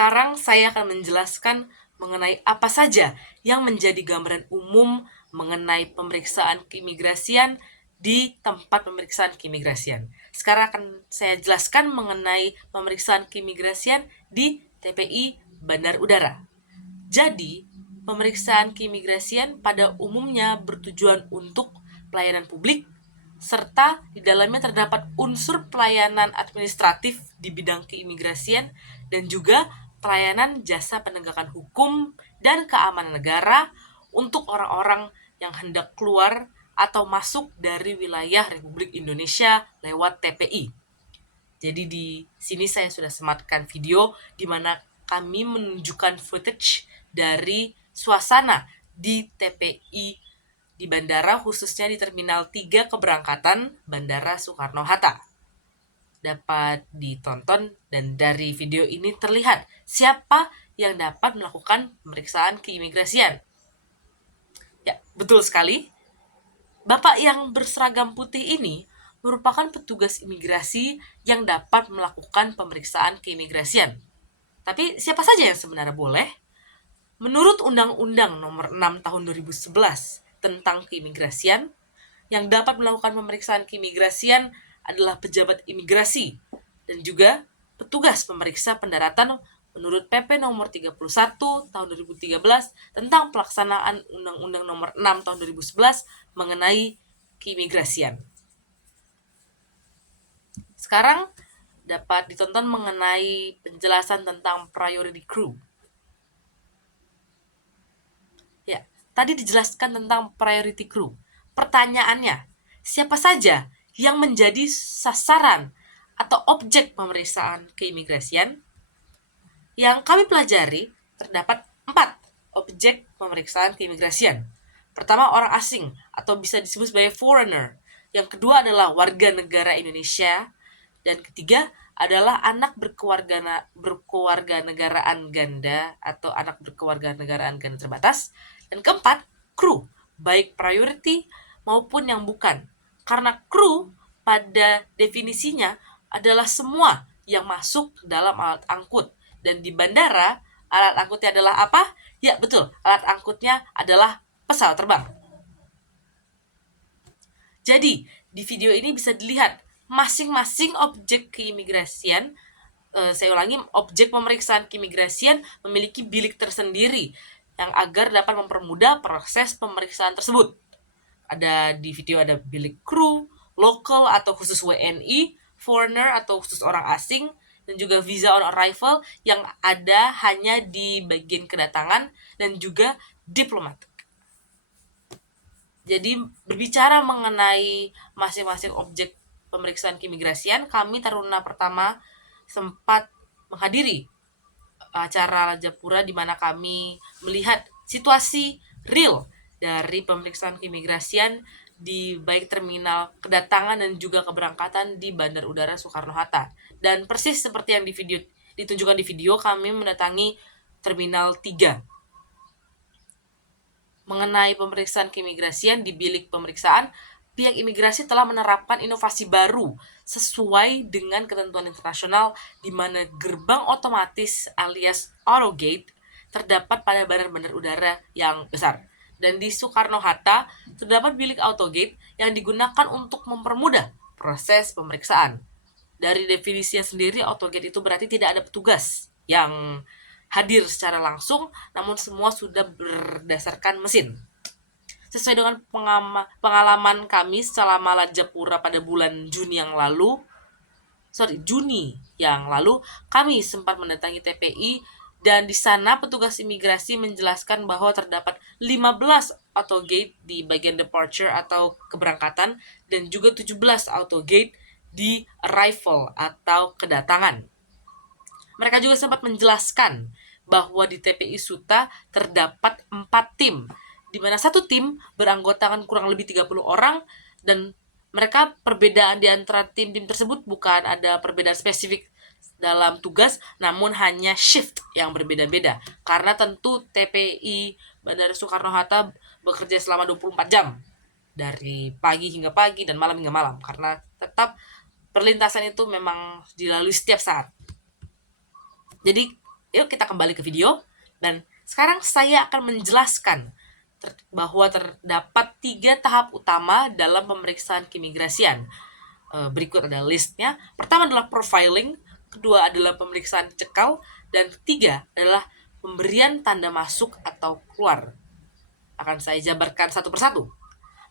Sekarang saya akan menjelaskan mengenai apa saja yang menjadi gambaran umum mengenai pemeriksaan keimigrasian di tempat pemeriksaan keimigrasian. Sekarang akan saya jelaskan mengenai pemeriksaan keimigrasian di TPI Bandar Udara. Jadi, pemeriksaan keimigrasian pada umumnya bertujuan untuk pelayanan publik, serta di dalamnya terdapat unsur pelayanan administratif di bidang keimigrasian dan juga pelayanan jasa penegakan hukum dan keamanan negara untuk orang-orang yang hendak keluar atau masuk dari wilayah Republik Indonesia lewat TPI. Jadi di sini saya sudah sematkan video di mana kami menunjukkan footage dari suasana di TPI di bandara, khususnya di Terminal 3 keberangkatan Bandara Soekarno-Hatta. Dapat ditonton dan dari video ini terlihat siapa yang dapat melakukan pemeriksaan keimigrasian. Ya, betul sekali. Bapak yang berseragam putih ini merupakan petugas imigrasi yang dapat melakukan pemeriksaan keimigrasian. Tapi siapa saja yang sebenarnya boleh? Menurut Undang-Undang Nomor 6 Tahun 2011 tentang keimigrasian, yang dapat melakukan pemeriksaan keimigrasian adalah pejabat imigrasi dan juga petugas pemeriksa pendaratan menurut PP Nomor 31 Tahun 2013 tentang pelaksanaan Undang-Undang Nomor 6 Tahun 2011 mengenai keimigrasian. Sekarang dapat ditonton mengenai penjelasan tentang priority crew. Ya, tadi dijelaskan tentang priority crew. Pertanyaannya, siapa saja yang menjadi sasaran atau objek pemeriksaan keimigrasian? Yang kami pelajari, terdapat 4 objek pemeriksaan keimigrasian. Pertama, orang asing atau bisa disebut sebagai foreigner. Yang kedua adalah warga negara Indonesia. Dan ketiga adalah anak berkewarganegaraan ganda atau anak berkewarganegaraan ganda terbatas. Dan keempat, kru, baik priority maupun yang bukan. Karena kru pada definisinya adalah semua yang masuk dalam alat angkut. Dan di bandara, alat angkutnya adalah apa? Ya, betul. Alat angkutnya adalah pesawat terbang. Jadi, di video ini bisa dilihat masing-masing objek keimigrasian, saya ulangi, objek pemeriksaan keimigrasian memiliki bilik tersendiri yang agar dapat mempermudah proses pemeriksaan tersebut. Di video ada bilik kru, local atau khusus WNI, foreigner atau khusus orang asing, dan juga visa on arrival yang ada hanya di bagian kedatangan dan juga diplomat. Jadi berbicara mengenai masing-masing objek pemeriksaan keimigrasian, kami Taruna Pertama sempat menghadiri acara Japura di mana kami melihat situasi real dari pemeriksaan keimigrasian di baik terminal kedatangan dan juga keberangkatan di Bandar Udara Soekarno-Hatta. Dan persis seperti yang ditunjukkan di video, kami mendatangi Terminal 3. Mengenai pemeriksaan keimigrasian di bilik pemeriksaan, pihak imigrasi telah menerapkan inovasi baru sesuai dengan ketentuan internasional di mana gerbang otomatis alias autogate terdapat pada bandar-bandar udara yang besar. Dan di Soekarno-Hatta terdapat bilik autogate yang digunakan untuk mempermudah proses pemeriksaan. Dari definisinya sendiri, autogate itu berarti tidak ada petugas yang hadir secara langsung, namun semua sudah berdasarkan mesin. Sesuai dengan pengalaman kami selama Lajapura pada bulan Juni yang lalu, kami sempat mendatangi TPI dan di sana petugas imigrasi menjelaskan bahwa terdapat 15 autogate di bagian departure atau keberangkatan dan juga 17 autogate di arrival atau kedatangan. Mereka juga sempat menjelaskan bahwa di TPI Suta terdapat 4 tim, di mana satu tim beranggotakan kurang lebih 30 orang dan mereka perbedaan di antara tim-tim tersebut bukan ada perbedaan spesifik dalam tugas, namun hanya shift yang berbeda-beda. Karena tentu TPI Bandara Soekarno-Hatta bekerja selama 24 jam, dari pagi hingga pagi dan malam hingga malam, karena tetap perlintasan itu memang dilalui setiap saat. Jadi Yuk kita kembali ke video. Dan sekarang saya akan menjelaskan bahwa terdapat 3 tahap utama dalam pemeriksaan keimigrasian. Berikut ada listnya. Pertama adalah profiling, kedua adalah pemeriksaan cekal, dan ketiga adalah pemberian tanda masuk atau keluar. Akan saya jabarkan satu persatu.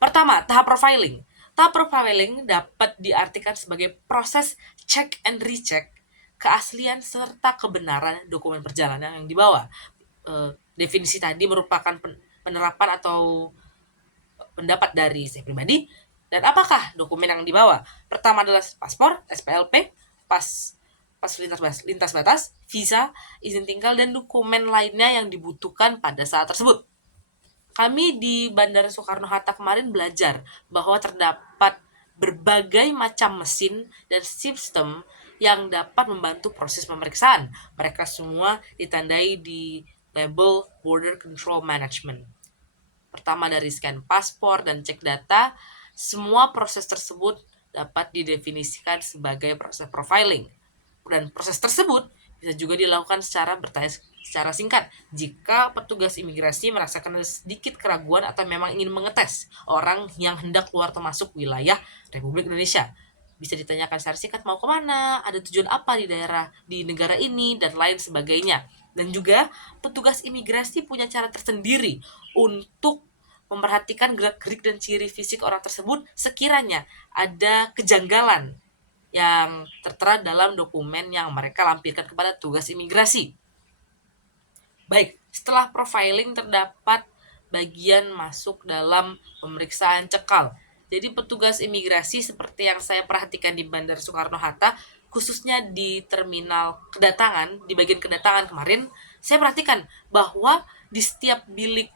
Pertama, tahap profiling. Tahap profiling dapat diartikan sebagai proses check and recheck keaslian serta kebenaran dokumen perjalanan yang dibawa. Definisi tadi merupakan penerapan atau pendapat dari saya pribadi. Dan apakah dokumen yang dibawa? Pertama adalah paspor, SPLP, pas lintas batas, visa, izin tinggal, dan dokumen lainnya yang dibutuhkan pada saat tersebut. Kami di Bandara Soekarno-Hatta kemarin belajar bahwa terdapat berbagai macam mesin dan sistem yang dapat membantu proses pemeriksaan. Mereka semua ditandai di label Border Control Management. Pertama dari scan paspor dan cek data, semua proses tersebut dapat didefinisikan sebagai proses profiling. Dan proses tersebut bisa juga dilakukan secara singkat jika petugas imigrasi merasakan sedikit keraguan atau memang ingin mengetes orang yang hendak keluar atau masuk wilayah Republik Indonesia. Bisa ditanyakan secara singkat mau kemana, ada tujuan apa di negara ini, dan lain sebagainya. Dan juga petugas imigrasi punya cara tersendiri untuk memperhatikan gerak-gerik dan ciri fisik orang tersebut sekiranya ada kejanggalan yang tertera dalam dokumen yang mereka lampirkan kepada tugas imigrasi. Baik, setelah profiling terdapat bagian masuk dalam pemeriksaan cekal. Jadi petugas imigrasi seperti yang saya perhatikan di Bandara Soekarno-Hatta, khususnya di terminal kedatangan, di bagian kedatangan kemarin, saya perhatikan bahwa di setiap bilik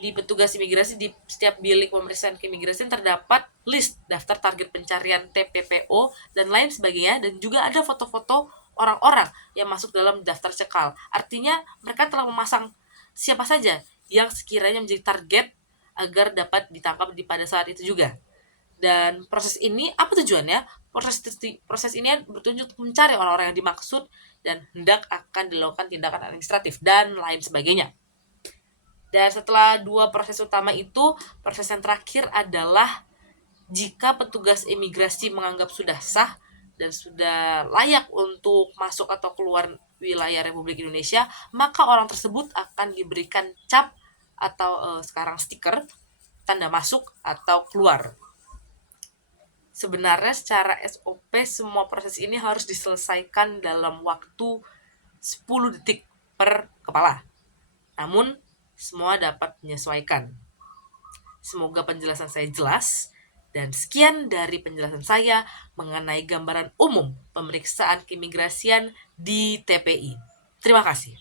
di petugas imigrasi di setiap bilik pemeriksaan keimigrasian terdapat list daftar target pencarian TPPO dan lain sebagainya, dan juga ada foto-foto orang-orang yang masuk dalam daftar cekal. Artinya mereka telah memasang siapa saja yang sekiranya menjadi target agar dapat ditangkap pada saat itu juga. Dan proses ini apa tujuannya? Proses ini bertujuan untuk mencari orang-orang yang dimaksud dan hendak akan dilakukan tindakan administratif dan lain sebagainya. Dan setelah 2 proses utama itu, proses yang terakhir adalah jika petugas imigrasi menganggap sudah sah dan sudah layak untuk masuk atau keluar wilayah Republik Indonesia, maka orang tersebut akan diberikan cap atau sekarang stiker tanda masuk atau keluar. Sebenarnya secara SOP semua proses ini harus diselesaikan dalam waktu 10 detik per kepala. Namun semua dapat menyesuaikan. Semoga penjelasan saya jelas, dan sekian dari penjelasan saya mengenai gambaran umum pemeriksaan keimigrasian di TPI. Terima kasih.